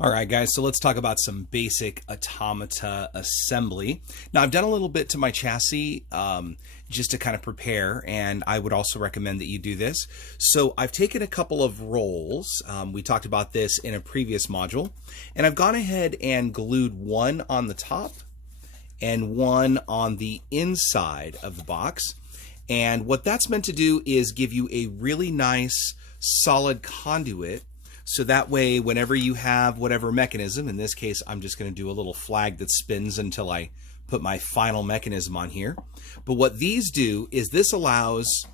All right, guys, so let's talk about some basic automata assembly. Now, I've done a little bit to my chassis just to kind of prepare, and I would also recommend that you do this. So I've taken a couple of rolls. We talked about this in a previous module, and I've gone ahead and glued one on the top and one on the inside of the box. And what that's meant to do is give you a really nice solid conduit. So that way, whenever you have whatever mechanism, in this case, I'm just going to do a little flag that spins until I put my final mechanism on here. But what these do is this allows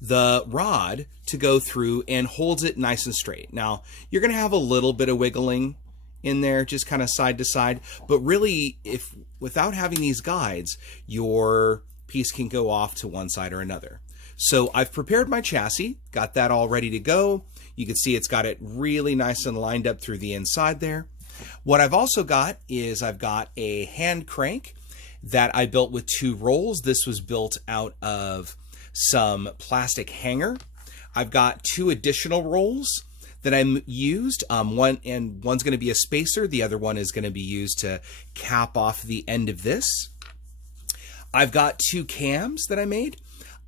the rod to go through and holds it nice and straight. Now, you're going to have a little bit of wiggling in there, just kind of side to side. But really, if without having these guides, your piece can go off to one side or another. So I've prepared my chassis, got that all ready to go. You can see it's got it really nice and lined up through the inside there. What I've also got is I've got a hand crank that I built with two rolls. This was built out of some plastic hanger. I've got two additional rolls that I used. One's going to be a spacer. The other one is going to be used to cap off the end of this. I've got two cams that I made.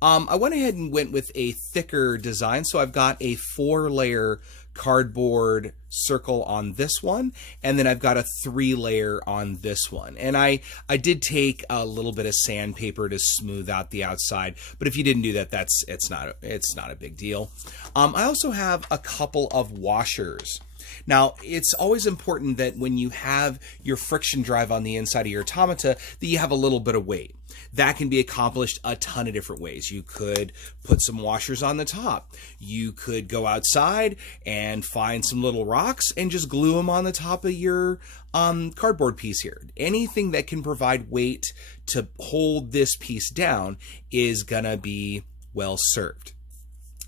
I went ahead and went with a thicker design, so I've got a 4-layer cardboard circle on this one, and then I've got a 3-layer on this one. And I did take a little bit of sandpaper to smooth out the outside, but if you didn't do that, it's not a big deal. I also have a couple of washers. Now, it's always important that when you have your friction drive on the inside of your automata, that you have a little bit of weight. That can be accomplished a ton of different ways. You could put some washers on the top. You could go outside and find some little rocks and just glue them on the top of your cardboard piece here. Anything that can provide weight to hold this piece down is gonna be well served.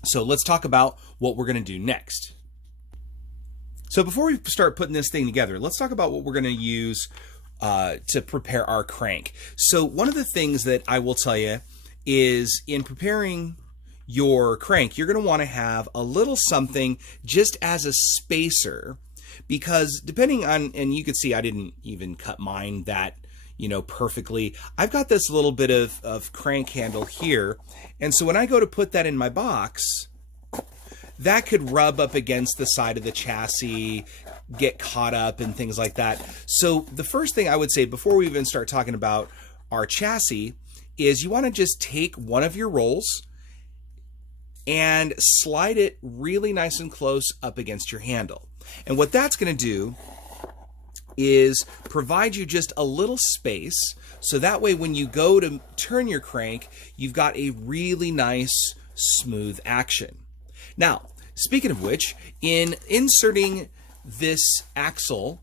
So let's talk about what we're gonna do next. So before we start putting this thing together, let's talk about what we're going to use to prepare our crank. So one of the things that I will tell you is in preparing your crank, you're going to want to have a little something just as a spacer, because depending on, and you can see I didn't even cut mine that, perfectly. I've got this little bit of crank handle here. And so when I go to put that in my box, that could rub up against the side of the chassis, get caught up and things like that. So the first thing I would say before we even start talking about our chassis is you want to just take one of your rolls and slide it really nice and close up against your handle. And what that's going to do is provide you just a little space, so that way when you go to turn your crank, you've got a really nice smooth action. Now, speaking of which, in inserting this axle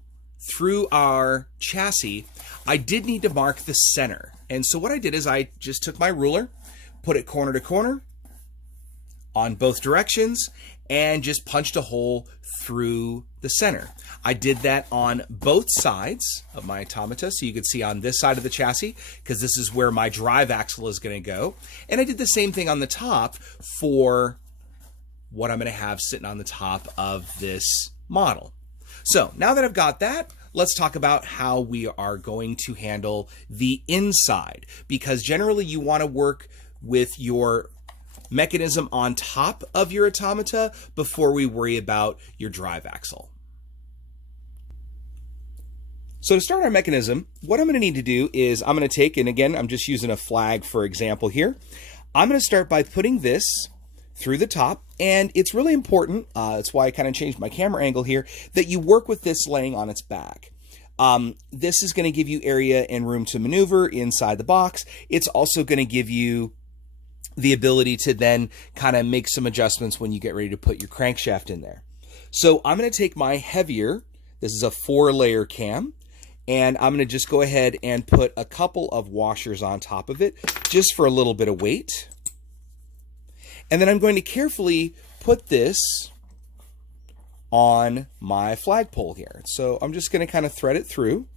through our chassis, I did need to mark the center. And so what I did is I just took my ruler, put it corner to corner on both directions, and just punched a hole through the center. I did that on both sides of my automata, so you can see on this side of the chassis, because this is where my drive axle is going to go. And I did the same thing on the top for what I'm going to have sitting on the top of this model. So now that I've got that, let's talk about how we are going to handle the inside, because generally you want to work with your mechanism on top of your automata before we worry about your drive axle. So to start our mechanism, what I'm going to need to do is I'm going to take, and again, I'm just using a flag for example here. I'm going to start by putting this through the top, and it's really important, that's why I kind of changed my camera angle here, that you work with this laying on its back. This is going to give you area and room to maneuver inside the box. It's also going to give you the ability to then kind of make some adjustments when you get ready to put your crankshaft in there. So I'm going to take my heavier, this is a 4-layer cam, and I'm going to just go ahead and put a couple of washers on top of it just for a little bit of weight. And then I'm going to carefully put this on my flagpole here. So I'm just going to kind of thread it through.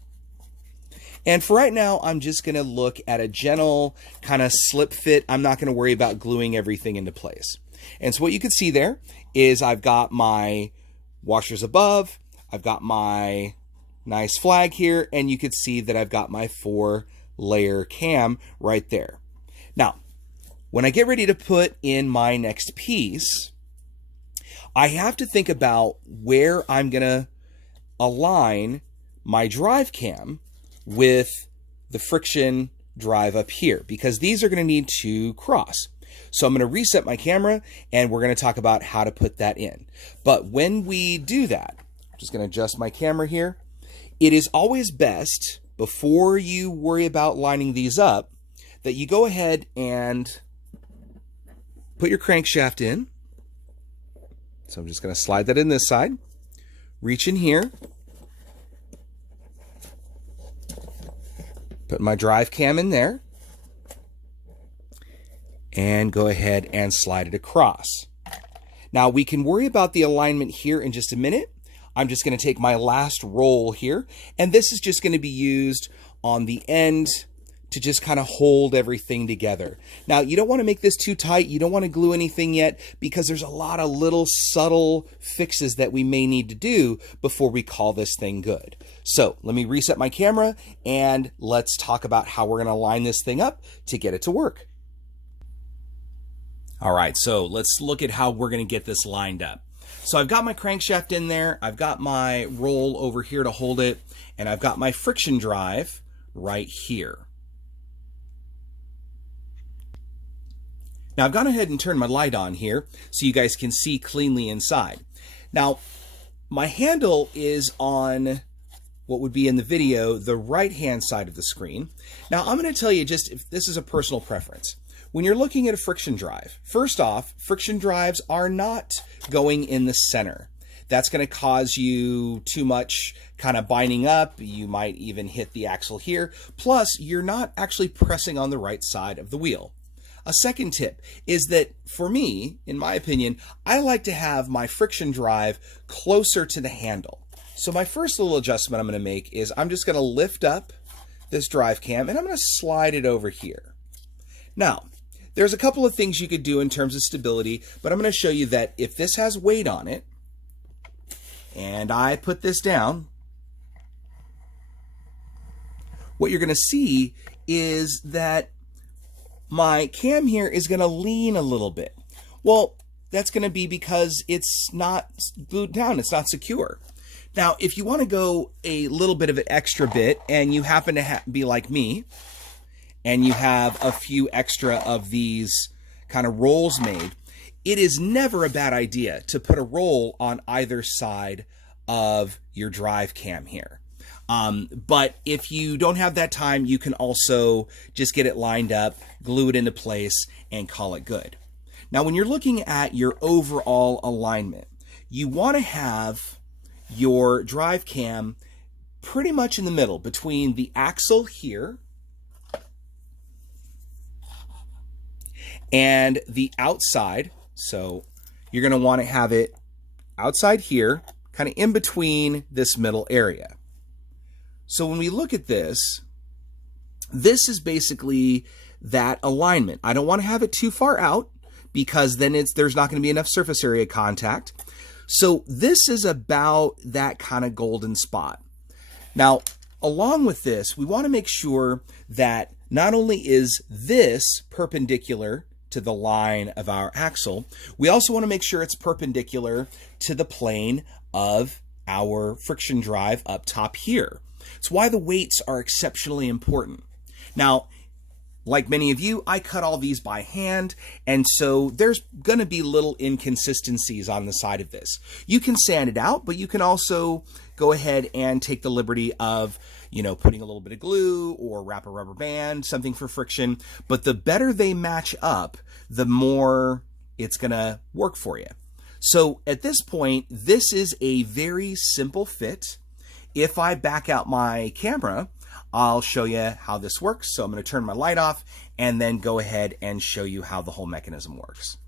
And for right now, I'm just going to look at a gentle kind of slip fit. I'm not going to worry about gluing everything into place. And so what you can see there is I've got my washers above, I've got my nice flag here, and you can see that I've got my 4-layer cam right there. Now, when I get ready to put in my next piece, I have to think about where I'm going to align my drive cam with the friction drive up here, because these are going to need to cross. So I'm going to reset my camera, and we're going to talk about how to put that in. But when we do that, I'm just going to adjust my camera here. It is always best, before you worry about lining these up, that you go ahead and put your crankshaft in. So I'm just going to slide that in this side, reach in here, put my drive cam in there, and go ahead and slide it across. Now we can worry about the alignment here in just a minute. I'm just going to take my last roll here, and this is just going to be used on the end to just kind of hold everything together. Now, you don't want to make this too tight. You don't want to glue anything yet, because there's a lot of little subtle fixes that we may need to do before we call this thing good. So let me reset my camera, and let's talk about how we're going to line this thing up to get it to work. All right, so let's look at how we're going to get this lined up. So I've got my crankshaft in there, I've got my roll over here to hold it, and I've got my friction drive right here. Now I've gone ahead and turned my light on here so you guys can see cleanly inside. Now my handle is on what would be in the video the right hand side of the screen. Now I'm going to tell you, just if this is a personal preference. When you're looking at a friction drive, first off, friction drives are not going in the center. That's going to cause you too much kind of binding up. You might even hit the axle here. Plus, you're not actually pressing on the right side of the wheel. A second tip is that for me, in my opinion, I like to have my friction drive closer to the handle. So my first little adjustment I'm going to make is I'm just going to lift up this drive cam, and I'm going to slide it over here. Now, there's a couple of things you could do in terms of stability, but I'm going to show you that if this has weight on it, and I put this down, what you're going to see is that my cam here is going to lean a little bit. Well, that's going to be because it's not glued down, it's not secure. Now, if you want to go a little bit of an extra bit, and you happen to be like me, and you have a few extra of these kind of rolls made, it is never a bad idea to put a roll on either side of your drive cam here. But if you don't have that time, you can also just get it lined up, glue it into place, and call it good. Now, when you're looking at your overall alignment, you want to have your drive cam pretty much in the middle between the axle here and the outside. So you're going to want to have it outside here, kind of in between this middle area. So when we look at this, this is basically that alignment. I don't want to have it too far out, because then there's not going to be enough surface area contact. So this is about that kind of golden spot. Now, along with this, we want to make sure that not only is this perpendicular to the line of our axle, we also want to make sure it's perpendicular to the plane of our friction drive up top here. It's why the weights are exceptionally important. Now, like many of you, I cut all these by hand, and so there's going to be little inconsistencies on the side of this. You can sand it out, but you can also go ahead and take the liberty of, putting a little bit of glue or wrap a rubber band, something for friction. But the better they match up, the more it's going to work for you. So at this point, this is a very simple fit. If I back out my camera, I'll show you how this works. So I'm going to turn my light off and then go ahead and show you how the whole mechanism works.